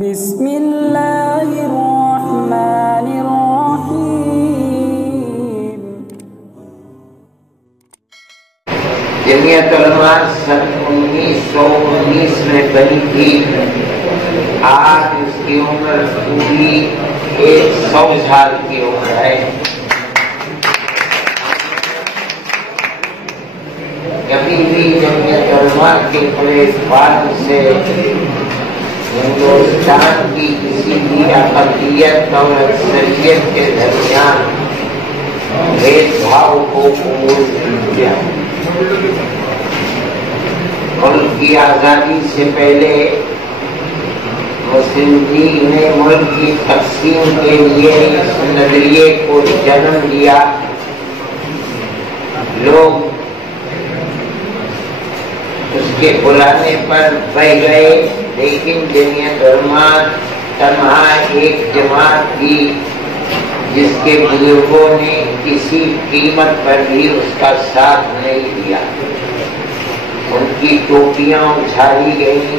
بسم اللہ الرحمن الرحیم۔ جمعیت علماء سن 1919 میں بنی تھی۔ آج اس کی عمر پوری 100 سال کی عمر ہے۔ کبھی بھی جمعیت علماء کے پلیٹ فارم سے ہندوستان کی کسی بھی اقلیت اور اکثریت کے درمیان بھید بھاؤ کو قبول نہیں کیا۔ ملک کی آزادی سے پہلے مسلم لیگ نے ملک کی تقسیم کے لیے اس نظریے کو جنم دیا۔ لوگ اس کے بلانے پر بہ گئے، لیکن جمعیت علماء تنہا ایک جماعت تھی جس کے بزرگوں نے کسی قیمت پر بھی اس کا ساتھ نہیں دیا۔ ان کی ٹوپیاں اچھالی گئیں،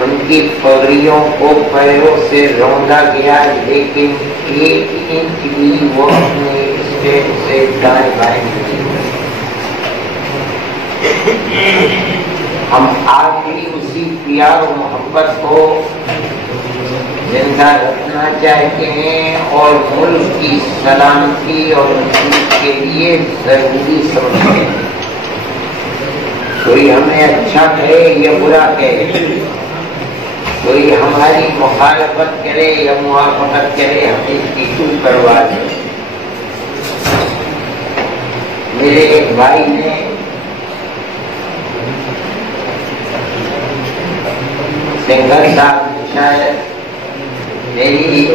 ان کی پگڑیوں کو پیروں سے روندا گیا، لیکن ایک انچ بھی وہ اپنے اسٹیج سے دائیں بائیں نہیں۔ ہم آج بھی اسی پیار و محبت کو زندہ رکھنا چاہتے ہیں اور ملک کی سلامتی اور نصیب کے لیے ضروری سمجھتے ہیں۔ کوئی ہمیں اچھا کہے یا برا کہے، کوئی ہماری مخالفت کرے یا موافقت کرے، ہمیں اس کی کوئی پرواہ نہیں۔ میرے ایک بھائی نے سنگر صاحب نے شاید میری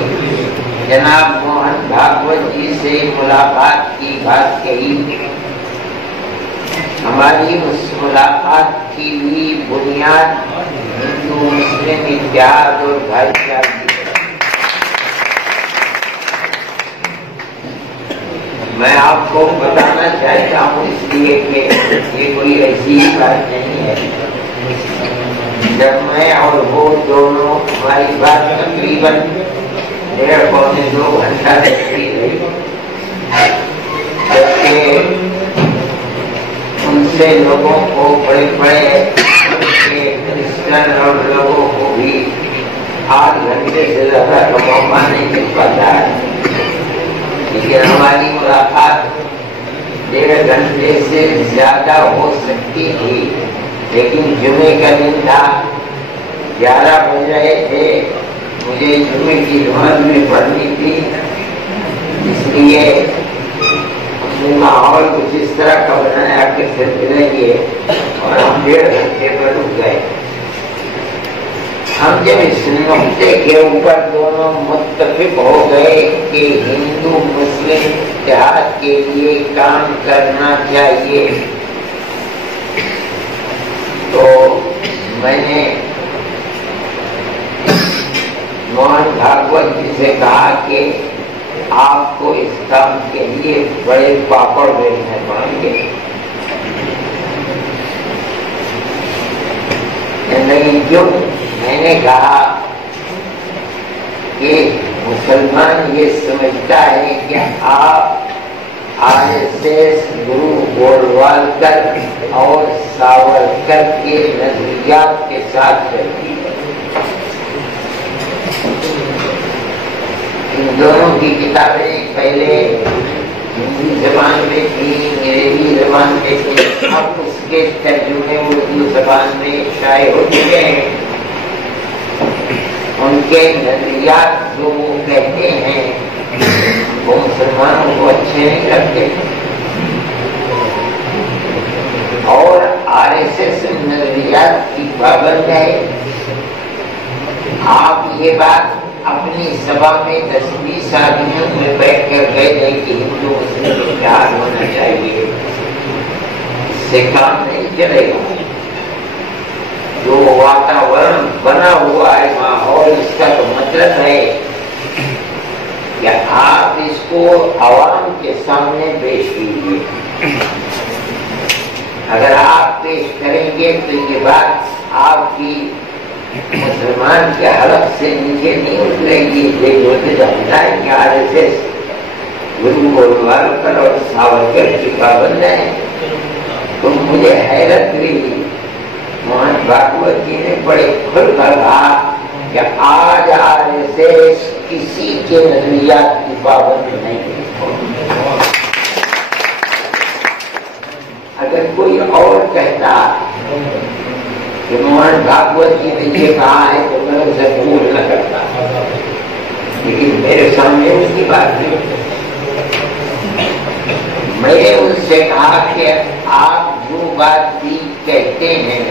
جناب موہن بھاگوت جی سے ملاقات کی بات کہی۔ ہماری اس ملاقات کی بھی بنیاد ہندو مسلم اتحاد اور بھائی چارگی ہے۔ میں آپ کو بتانا چاہتا ہوں اس لیے کہ یہ کوئی ایسی بات نہیں ہے۔ جب میں اور وہ دونوں ہماری بات تقریباً 1.5-2 گھنٹہ چلی رہی، جبکہ ان سے لوگوں کو بڑے بڑے کرسچن اور لوگوں کو بھی 8 گھنٹے سے زیادہ کا موقع نہیں مل پاتا ہے، لیکن ہماری ملاقات 1.5 گھنٹے سے زیادہ ہو سکتی تھی، لیکن جمعے کا دن تھا، 11 بج رہے تھے، مجھے جمعے کی نماز میں پڑھنی تھی، اس لیے ماحول کچھ اس طرح کا بنایا کہ پھر ملیں گے، اور ہم 1.5 گھنٹے پر رک گئے۔ ہم جب اس نقطے کے اوپر دونوں متفق ہو گئے کہ ہندو مسلم اتحاد کے لیے کام کرنا چاہیے، تو میں نے موہن بھاگوت جی سے کہا کہ آپ کو اس کام کے لیے بڑے پاپڑ بیلنے پڑیں گے۔ نہیں کیوں؟ میں نے کہا کہ مسلمان یہ سمجھتا ہے کہ آپ RSS گرو گولوالکر اور ساورکر کے نظریات کے ساتھ چلتی ہے۔ ان دونوں کی کتابیں پہلے ہندی زبان میں تھی، انگریزی زبان میں تھی، اب اس کے ترجمے اردو زبان میں شائع ہو چکے ہیں۔ ان کے نظریات جو وہ کہتے ہیں وہ مسلمانوں کو اچھے نہیں لگتے، اور RSS نظریات کی پابند ہے۔ آپ یہ بات اپنی سبھا میں 10-20 آدمیوں میں بیٹھ کر کہہ دیں کہ ہندو مسلم اتحاد ہونا چاہیے، اس سے کام نہیں چلے گا۔ جو واتاورن بنا ہوا ہے ماحول، اس کا تو مطلب ہے کہ آپ اس کو عوام کے سامنے پیش کیجیے۔ اگر آپ پیش کریں گے تو یہ بات آپ کی مسلمان کے حلق سے نیچے نہیں اترے گی. یہ جو جانتا ہے کہ RSS گرو گولوارکر اور ساورکر کی پابند ہے. تو مجھے حیرت ہوئی. موہن بھاگوت جی نے بڑے کھل کر کہا کہ آج RSS کسی کے نظریات کی پابند نہیں ہے. اگر کوئی اور کہتا کہ موہن بھاگوت جی نے یہ کہا ہے تو میں اسے قبول نہ کرتا, لیکن میرے سامنے اس کی بات نہیں. میں نے ان سے کہا کہ آپ جو بات بھی کہتے ہیں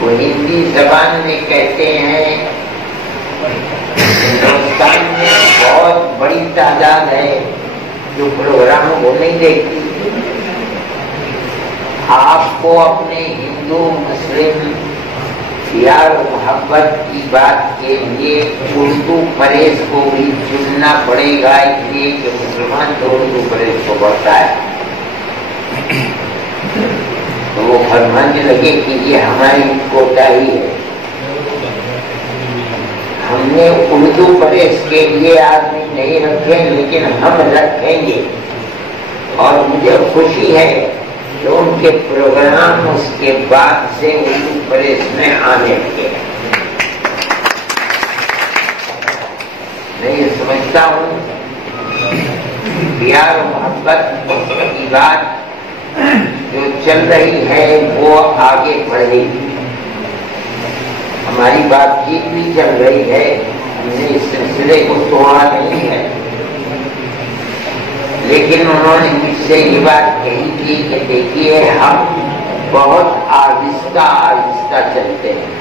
وہ ہندی زبان میں کہتے ہیں. ہندوستان میں بہت بڑی تعداد ہے جو پروگرام کو نہیں دیکھتی. آپ کو اپنے ہندو مسلم پیار و محبت کی بات کے لیے اردو پرہیز کو بھی چننا پڑے گا, اس لیے کہ مسلمان تو اردو پرہیز کو بڑھتا ہے. تو وہ فرمانے لگے کہ یہ ہماری کوتاہی ہے. ہم نے اردو پرہیز کے لیے آدمی نہیں رکھے, لیکن ہم رکھیں گے. اور مجھے خوشی ہے کہ ان کے پروگرام اس کے بعد سے اردو پریس میں آنے لگے. میں یہ سمجھتا ہوں پیار و محبت کی بات جو چل رہی ہے وہ آگے بڑھے گی. ہماری بات چیت بھی چل رہی ہے, ہم نے اس سلسلے کو توڑا نہیں ہے, لیکن انہوں نے مجھ سے یہ بات کہی تھی کہ دیکھیے ہم بہت آہستہ آہستہ چلتے ہیں.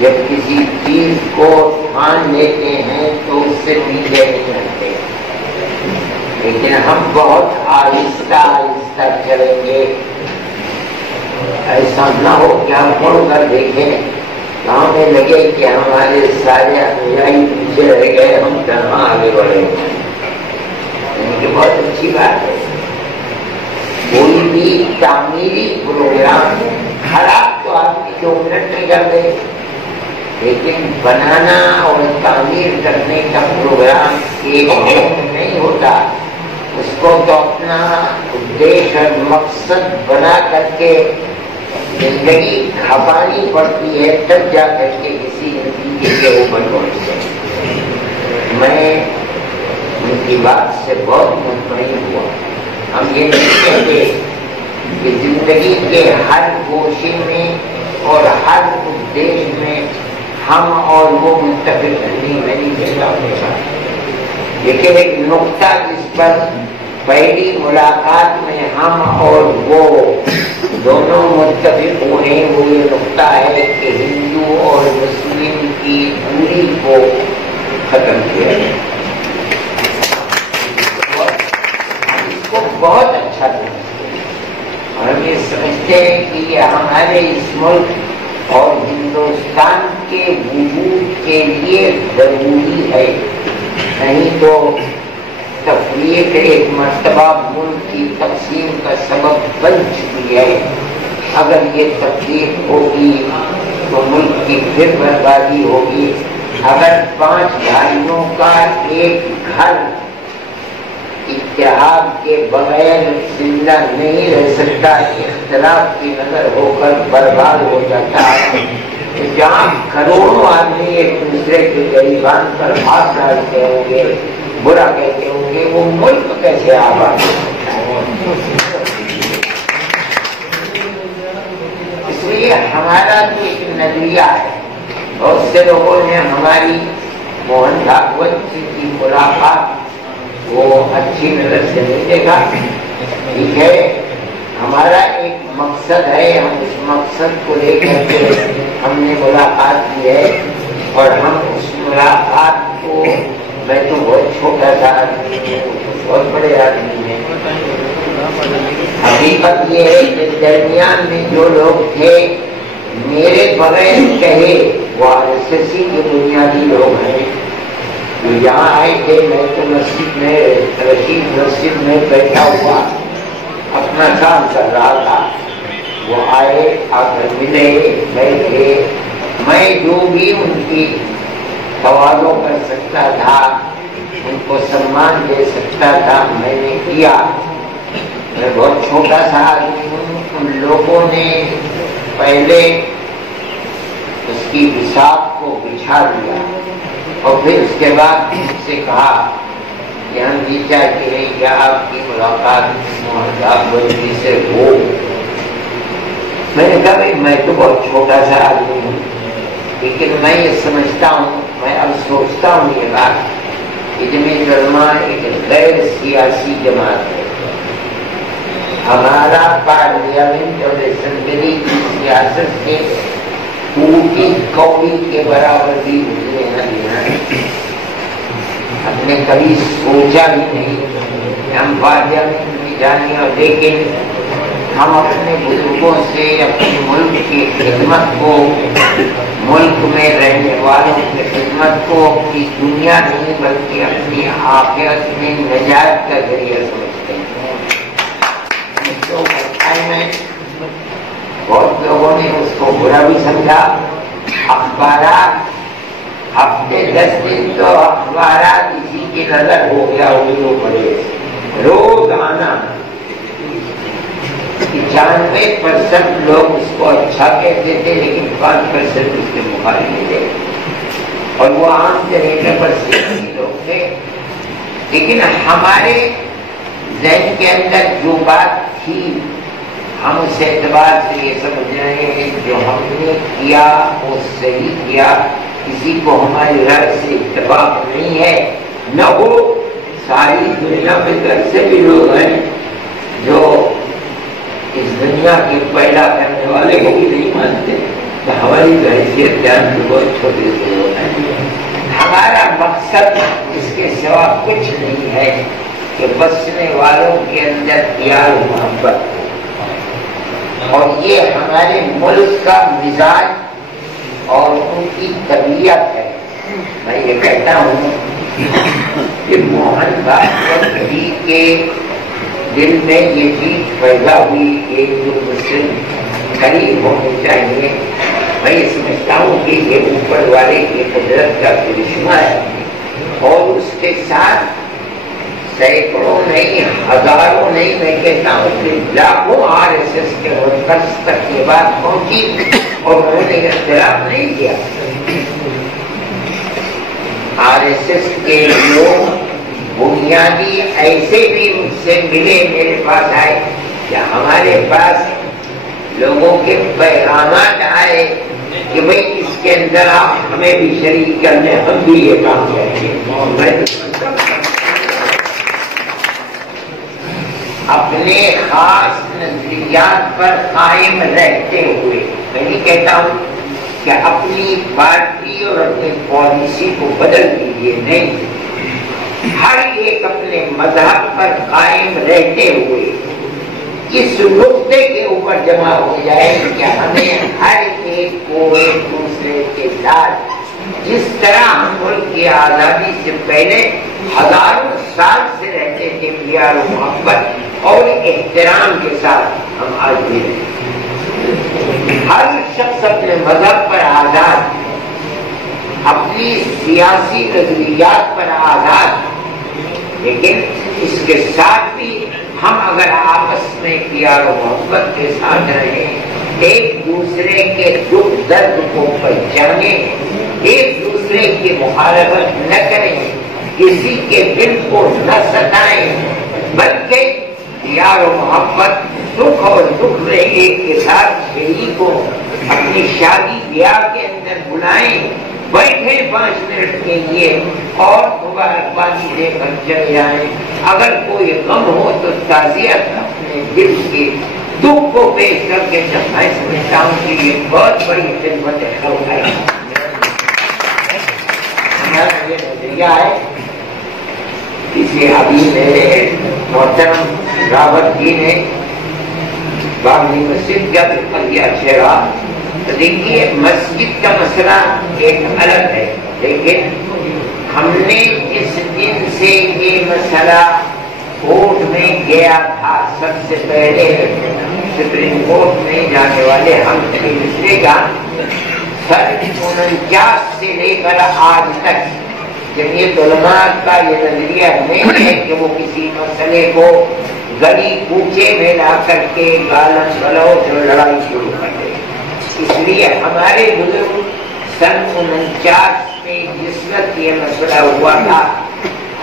جب کسی چیز کو ٹھان لیتے ہیں تو اس سے پیچھے نہیں چلتے, لیکن ہم بہت آہستہ آہستہ چلیں گے. ایسا نہ ہو کہ ہم مڑ کر دیکھیں گاؤں میں لگے کہ ہمارے سارے انویائی پیچھے رہ گئے, ہم کہاں آگے بڑھے. کہ بہت اچھی بات ہے. کوئی بھی تعمیری پروگرام خراب تو آدمی 2 منٹ میں کر دے, لیکن بنانا اور تعمیر کرنے کا پروگرام ایک دن میں نہیں ہوتا. اس کو تو اپنا ادیش اور مقصد بنا کر کے زندگی کھپانی پڑتی ہے, تب جا کر کے کسی نتیجے کے اوپر پہنچتے. میں ان کی بات سے بہت مطمئن ہوا. ہم یہ نہیں کہتے کہ زندگی کے ہر گوشے میں اور ہر ادیش میں ہم اور وہ متفق نہیں, میں نہیں کہتا ہمیشہ, لیکن ایک نقطہ جس پر پہلی ملاقات میں ہم اور وہ دونوں متفق ہوئے وہ یہ نقطہ ہے کہ ہندو اور مسلم کی دوری کو ختم کیا ہے. بہت اچھا لگا اور ہم یہ سمجھتے ہیں کہ یہ ہمارے اس ملک اور ہندوستان کے وجود کے لیے ضروری ہے. نہیں تو تفریق ایک مرتبہ ملک کی تقسیم کا سبب بن چکی ہے. اگر یہ تفریق ہوگی تو ملک کی پھر بربادی ہوگی. اگر 5 بھائیوں کا ایک گھر اتحاد کے بغیر زندہ نہیں رہ سکتا, اختلاف کی نظر ہو کر برباد ہو جاتا ہے. جہاں کروڑوں آدمی ایک دوسرے کے غریبان پر ہاتھ ڈالتے ہوں گے, برا کہتے ہوں گے, وہ ملک کیسے آباد ہو. اس لیے ہمارا جو ایک نظریہ ہے, بہت سے لوگوں نے ہماری موہن بھاگوت جی کی ملاقات وہ اچھی نظر سے نہیں دیکھا. ٹھیک ہے, ہمارا ایک مقصد ہے, ہم اس مقصد کو لے کر کے ہم نے ملاقات کی ہے. اور ہم اس ملاقات کو, میں تو بہت چھوٹا تھا آدمی ہوں, بہت بڑے آدمی ہیں. حقیقت یہ ہے کہ درمیان میں جو لوگ تھے میرے بغیر کہے وہ RSS کے بنیادی لوگ ہیں. یہاں آئے تھے, میں تو مسجد میں رشید مسجد میں بیٹھا ہوا اپنا کام کر رہا تھا. وہ آئے, آ کر ملے, بیٹھے, میں جو بھی ان کی تواضع کر سکتا تھا، ان کو سمان دے سکتا تھا، میں نے کیا۔ میں بہت چھوٹا سا آدمی ہوں، ان لوگوں نے پہلے اس کی بساط کو بچھا دیا اور پھر اس کے بعد مجھ سے کہا کہ ہم یہ چاہتے ہیں کہ آپ کی ملاقات محمد افضل سے ہو۔ میں نے کہا بھائی میں تو بہت چھوٹا سا آدمی ہوں، لیکن میں یہ سمجھتا ہوں، میں اب سوچتا ہوں یہ بات کہ جمعیت علماء ایک غیر سیاسی جماعت ہے۔ ہمارا پارلیمنٹ اور اسمبلی کی سیاست سے پوری کوڑی کے برابر بھی مجھے نہ دینا ہے۔ ہم نے کبھی سوچا بھی نہیں کہ ہم پارلیمنٹ میں جانے، اور لیکن ہم اپنے بزرگوں سے اپنے ملک کی خدمت کو، ملک میں رہنے والوں کی خدمت کو اپنی دنیا نہیں بلکہ اپنی آخرت میں نجات کا ذریعہ سمجھتے ہیں۔ بہت لوگوں نے اس کو برا بھی سمجھا۔ اخبارات ہفتے 10 دن تو اخبارات اسی کی نظر ہو گیا اردو پڑے، روزانہ 95% لوگ اس کو اچھا کہتے تھے، لیکن 5% اس کے مخالف تھے، اور وہ عام طریقے پر سیاسی لوگ تھے۔ لیکن ہمارے ذہن کے اندر جو بات تھی، ہم اس اعتبار سے یہ سمجھ رہے ہیں جو ہم نے کیا وہ صحیح کیا، کسی کو ہماری رائے سے اتفاق نہیں ہے، نہ وہ ساری دنیا میں ایسے بھی لوگ ہیں جو اس دنیا کے پیدا کرنے والے کو بھی نہیں مانتے، تو ہماری حیثیت جان کے بہت چھوٹے سے لوگ ہیں۔ ہمارا مقصد اس کے سوا کچھ نہیں ہے کہ بسنے والوں کے اندر پیار و محبت، اور یہ ہمارے ملک کا مزاج اور ان کی طبیعت ہے۔ میں یہ کہتا ہوں کہ موہن بھاگوت کے دل میں یہ چیز پیدا ہوئی کہ جو مسلم قریب ہونے چاہیے۔ میں یہ سمجھتا ہوں کہ یہ اوپر والے کی قدرت کا کرشمہ ہے، اور اس کے ساتھ سینکڑوں نہیں، ہزاروں نہیں، میں کہتا ہوں کہ لاکھوں RSS کے ورکرز تک یہ بات پہنچی اور انہوں نے اختلاف نہیں کیا۔ RSS کے لوگ بنیادی ایسے بھی مجھ سے ملے، میرے پاس آئے کہ ہمارے پاس لوگوں کے پیغامات آئے کہ بھئی اس کے اندر آپ ہمیں بھی شریک کرنے، ہم بھی یہ کام کریں گے۔ اپنے خاص نظریات پر قائم رہتے ہوئے، میں نہیں کہتا ہوں کہ اپنی پارٹی اور اپنی پالیسی کو بدل دیجیے، نہیں، ہر ایک اپنے مذہب پر قائم رہتے ہوئے اس نقطے کے اوپر جمع ہو جائے کہ ہمیں ہر ایک کو ایک دوسرے کے ساتھ، جس طرح ہم ملک کی آزادی سے پہلے ہزاروں سال سے رہتے تھے، پیار و محبت اور احترام کے ساتھ ہم آج بھی رہتے۔ ہر شخص اپنے مذہب پر آزاد، اپنی سیاسی نظریات پر آزاد، لیکن اس کے ساتھ بھی ہم اگر آپس میں پیار و محبت کے ساتھ رہیں، ایک دوسرے کے دکھ درد کو پہچانیں، ایک دوسرے کی مخالفت نہ کریں، کسی کے دل کو نہ ستائیں، بلکہ پیار و محبت، سکھ اور دکھ میں ایک کے ساتھ شریک ہو، اپنی شادی بیاہ کے اندر بلائیں، بیٹھے 5 منٹ کے لیے اور مبارکبادی دے کر چلے جائیں۔ اگر کوئی غم ہو تو تعزیت اپنے دل کے دکھ کو پیش کر کے، جب میں سمجھتا ہوں کہ یہ بہت بڑی خدمت ہے۔ ہمارا یہ نظریہ ہے، کسی ابھی میرے محترم راوت جی نے بابری مسجد کا ذکر کیا، چہرہ تو دیکھیے مسجد کا مسئلہ ایک الگ ہے، لیکن ہم نے جس دن سے یہ مسئلہ کورٹ میں گیا تھا، سب سے پہلے سپریم کورٹ میں جانے والے ہم سے ملے گا 1949 سے لے کر آج تک جمعیت علماء کا یہ نظریہ نہیں ہے کہ وہ کسی مسئلے کو گلی کوچے میں لا کر کے گالن گلوچ اور لڑائی شروع کر دے. اس لیے ہمارے بزرگ سن 49 میں جس وقت یہ مسئلہ ہوا تھا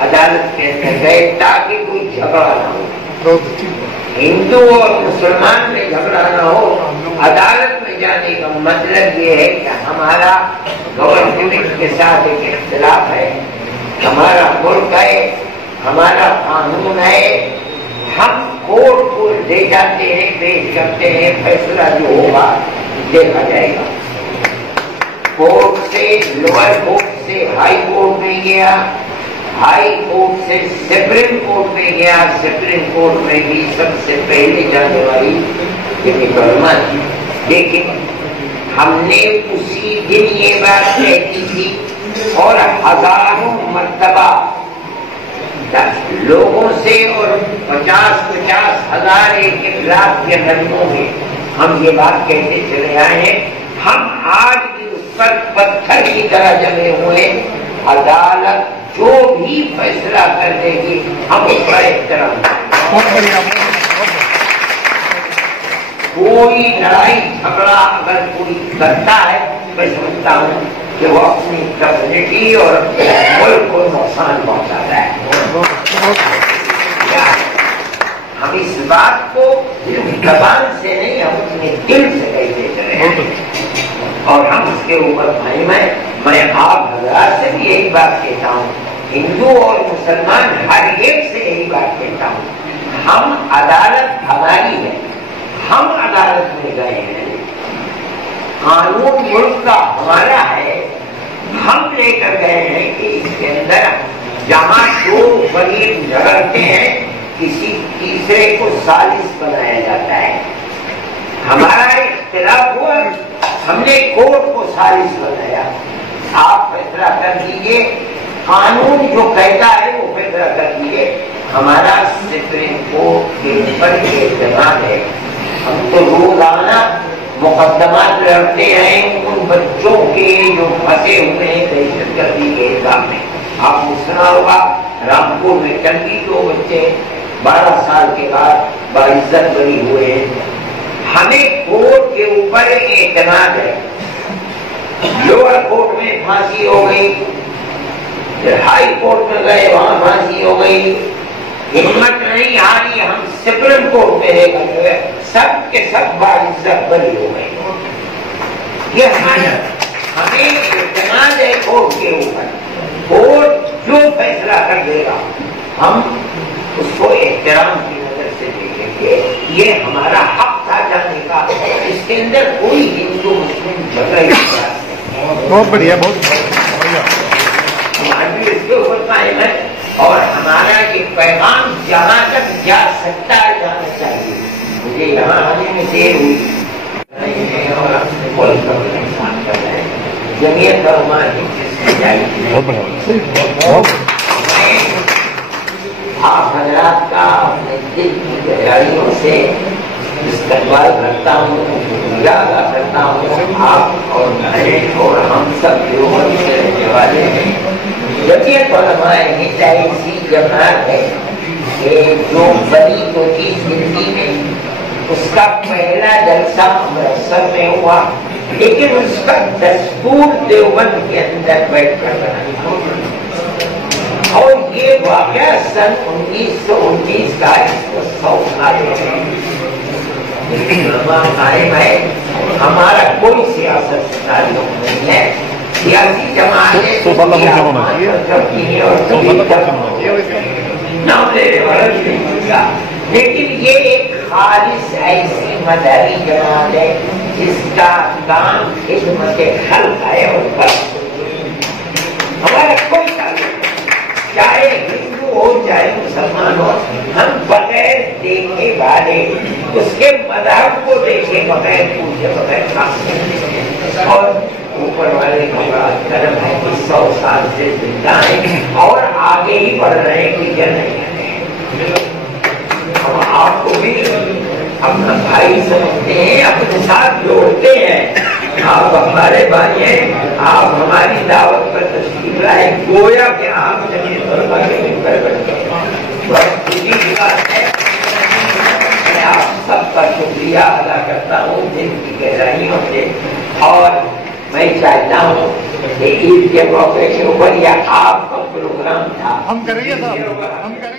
عدالت کے اندر گئے تاکہ کوئی جھگڑا نہ ہو, ہندو اور مسلمان میں جھگڑا نہ ہو. عدالت میں جانے کا مطلب یہ ہے کہ ہمارا گورنمنٹ کے ساتھ ایک اختلاف ہے, ہمارا ملک ہے, ہمارا قانون ہے, ہم کورٹ کو لے جاتے ہیں, پیش کرتے ہیں, فیصلہ جو ہوگا دیکھا جائے گا. کورٹ سے لوئر کورٹ سے ہائی کورٹ میں گیا, ہائی کورٹ سے سپریم کورٹ میں گیا, سپریم کورٹ میں بھی سب سے پہلے جانے والی جمعیت علماء تھی. لیکن ہم نے اسی دن یہ بات کہی تھی اور ہزاروں مرتبہ لوگوں سے اور 50,000 ایک لاکھ کے مجموعوں میں ہم یہ بات کہتے چلے آئے ہیں. ہم آج بھی اس پر پتھر کی طرح جمے ہوئے. عدالت جو بھی فیصلہ کر دے گی ہم اس کا احترام کریں. کوئی لڑائی جھگڑا اگر کوئی کرتا ہے میں سمجھتا ہوں کہ وہ اپنی کمیونٹی اور ملک کو نقصان پہنچاتا ہے. ہم اس بات کو زبان سے نہیں, ہم اپنے دل سے کہتے چلے ہیں اور ہم اس کے اوپر قائم ہیں. میں آپ حضرات سے بھی یہی بات کہتا ہوں, ہندو اور مسلمان ہر ایک سے یہی بات کہتا ہوں, ہم عدالت ہماری ہے, ہم عدالت میں گئے ہیں, قانون ملک کا ہمارا ہے, ہم لے کر گئے ہیں کہ اس کے اندر جہاں دو غریب جھگڑتے ہیں کسی تیسرے کو ثالث بنایا جاتا ہے. ہمارا اختلاف ہوا, ہم نے کورٹ کو ثالث بنایا. آپ فیصلہ کر دیجیے, قانون جو کہتا ہے وہ فیصلہ کر دیجیے. ہمارا سپریم کورٹ کے اوپر اعتماد ہے. ہم تو روزانہ مقدمات لڑتے ہیں ان بچوں کے جو پھنسے ہوئے ہیں دہشت گردی کے الزام میں. آپ نے سنا ہوگا رامپور میں چندی 2 بچے 12 سال کے بعد باعزت بری ہوئے ہیں. ہمیں کورٹ کے اوپر اعتماد ہے. لوئر کورٹ میں پھانسی ہو گئی, ہائی کورٹ میں گئے وہاں پھانسی ہو گئی, ہمت نہیں ہاری, ہم سپریم کورٹ میں لے کر گئے, سب کے سب باعزت بری ہو گئے. یہ ہمیں اعتماد ہے کورٹ کے اوپر. کورٹ جو فیصلہ کر دے گا ہم اس کو احترام کی نظر سے دیکھیں گے. یہ ہمارا حق تھا جانے کا, اس کے اندر کوئی ہندو مسلم جھگڑا نہیں. بہت بڑھیا, بہت بڑھیا. ہماری اس کے اوپر قائم ہے اور ہمارا یہ پیغام جہاں تک جا سکتا ہے جانا چاہیے. مجھے یہاں آنے میں دیر ہوئی اور ملک کا نقصان کر رہے ہیں. جمعیت علماء آپ حضرات کا اپنے دل کی گہرائیوں سے استقبال کرتا ہوں, ادا کرتا ہوں. آپ اور میں اور ہم سب دیوبند سے رہنے والے ہیں. جمعیت علماء ہند ایسی جماعت ہے کہ جو بنی تو کی زندگی میں اس کا پہلا جلسہ امرتسر میں ہوا, لیکن اس کا دستور دیوبند کے اندر بیٹھ کر بنا. اور یہ واقعہ سن 1919 کا ہے, 100 سال قائم ہے. ہمارا کوئی سیاست سے تعلق نہیں ہے. سیاسی جماعتیں لیکن یہ ایک خالص ایسی مذہبی جماعت ہے جس کا کام خدمت خلق ہے. ہمارا کوئی تعلق نہیں, چاہے ہندو ہو چاہے مسلمان ہو, ہم بغیر دیکھے بھالے اس کے مذہب کو دیکھے بغیر پوچھے بغیر کام کرتے ہیں. اور اوپر والے کا بڑا کرم ہے کہ 100 سال سے زندہ ہیں اور آگے ہی بڑھ رہے ہیں, کہ نہیں ہے. ہم آپ کو بھی اپنا بھائی سمجھتے ہیں, اپنے ساتھ جوڑتے ہیں. آپ ہمارے بھائی ہیں، آپ ہماری دعوت پر تشریف لائے، گویا کہ آپ جنہیں دربار کے ممبر پر بہت خوشی کی بات ہے۔ میں آپ سب کا شکریہ ادا کرتا ہوں دل کی گہرائیوں سے، اور میں چاہتا ہوں کہ عید کے موقع کے اوپر یہ آپ کا پروگرام تھا، ہم کریں گے صاحب، ہم کریں گے۔